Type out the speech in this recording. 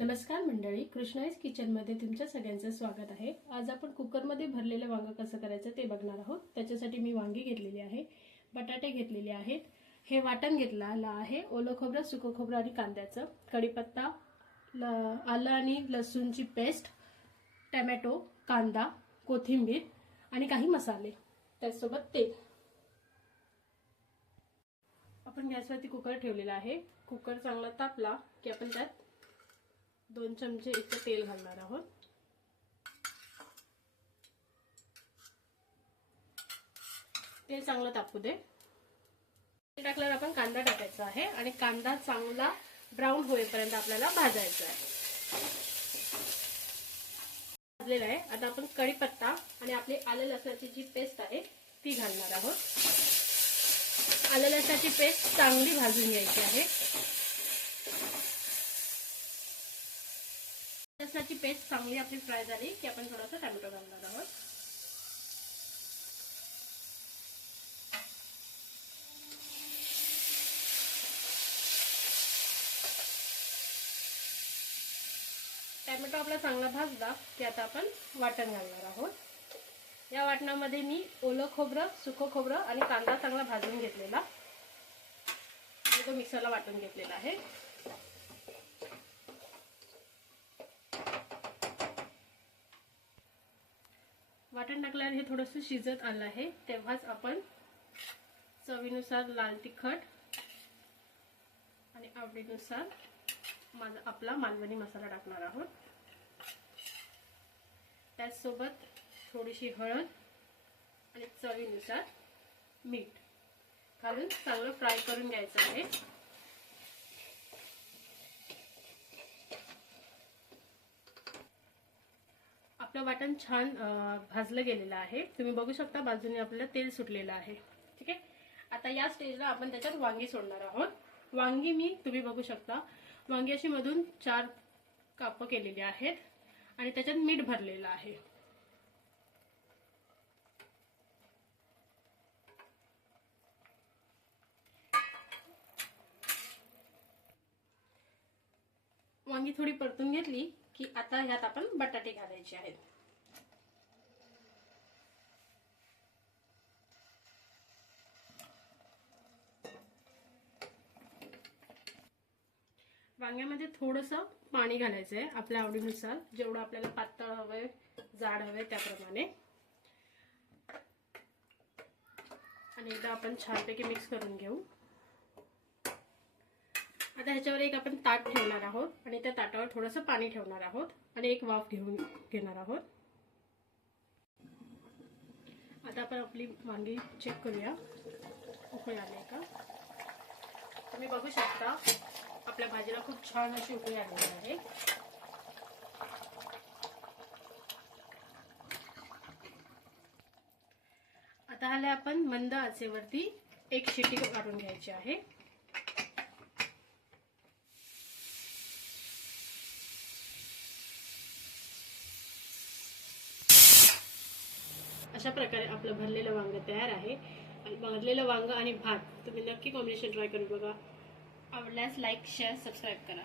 नमस्कार मंडळी, कृष्णाईज किचनमध्ये तुमच्या सगळ्यांचं स्वागत आहे। आज आपण कुकरमध्ये भरलेलं वांग कसं करायचं ते बघणार आहोत। त्याच्यासाठी मी वांगी घेतलेली आहे, बटाटे घेतलेले आहेत, हे वाटण घेतलेलं आहे, ओलं खोबरं, सुकं खोबरं आणि कांद्याचं, कढीपत्ता, आलं आणि लसूणची पेस्ट, टोमॅटो, कांदा, कोथिंबीर आणि काही मसाले, त्यासोबत तेल। आपण गॅसवरती कुकर ठेवलेला आहे। कुकर चांगला तापला की आपण त्यात 2 चमचे इतकं तेल घालणार आहोत। तेल चांगलं तापू दे। तेल टाकल्यावर आपण कांदा टाकायचा आहे आणि कांदा चांगला ब्राऊन होईपर्यंत आपल्याला भाजायचा आहे। भाजलेला आहे। आता आपण कढीपत्ता आणि आपली आलं लसणाची जी पेस्ट आहे ती घालणार आहोत। आलं लसणाची पेस्ट चांगली भाजून घ्यायची आहे। लसणाची पेस्ट चांगली आपली फ्राय झाली की आपण थोडासा टोमॅटो घालणार आहोत। टोमॅटो आपला चांगला भाजला की आता आपण वाटण घालणार आहोत। या वाटणामध्ये मी ओलं खोबरं, सुकं खोबरं आणि कांदा चांगला भाजून घेतलेला आणि तो मिक्सरला वाटून घेतलेला आहे। वाटण टाकल्यावर हे थोडंसं शिजत आलं आहे तेव्हाच आपण चवीनुसार लाल तिखट आणि आवडीनुसार आपला मालवणी मसाला टाकणार आहोत। त्यासोबत थोडीशी हळद आणि चवीनुसार मीठ घालून चांगलं फ्राय करून घ्यायचं आहे। आपलं वाटण छान भाजलं गेलेलं आहे। तुम्ही बघू शकता बाजूने आपल्याला तेल सुटलेलं आहे। ठीक आहे, आता या स्टेजला आपण त्याच्यात वांगी सोडणार आहोत। वांगी तुम्ही बघू शकता वांगी अशी मधून 4 काप केलेली आहेत आणि त्याच्यात मीठ भरलेलं आहे। वांगी थोडी परतून घेतली की आता ह्यात आपण बटाटे घालायचे आहेत। वांग्यामध्ये थोडंसं पाणी घालायचं आहे आपल्या आवडीनुसार, जेवढं आपल्याला पातळ हवंय जाड हवंय त्याप्रमाणे। आणि एकदा आपण छानपैकी मिक्स करून घेऊ। आता ह्याच्यावर एक आपण ताट ठेवणार आहोत आणि त्या ताटावर थोडंसं पाणी ठेवणार आहोत आणि एक वाफ घेणार आहोत। आता आपण आपली वांगी चेक करूया उकळी आली का। तुम्ही बघू शकता आपल्या भाजीला खूप छान अशी उकळी आलेली आहे। आता ह्याला आपण मंद आचेवरती एक शिटी काढून घ्यायची आहे। अशा प्रकारे आपलं भरलेलं वांग तयार आहे। भरलेलं वांग आणि भात तुम्ही नक्की कॉम्बिनेशन ट्राय करून बघा। आवडल्यास लाईक, शेअर, सबस्क्राईब करा।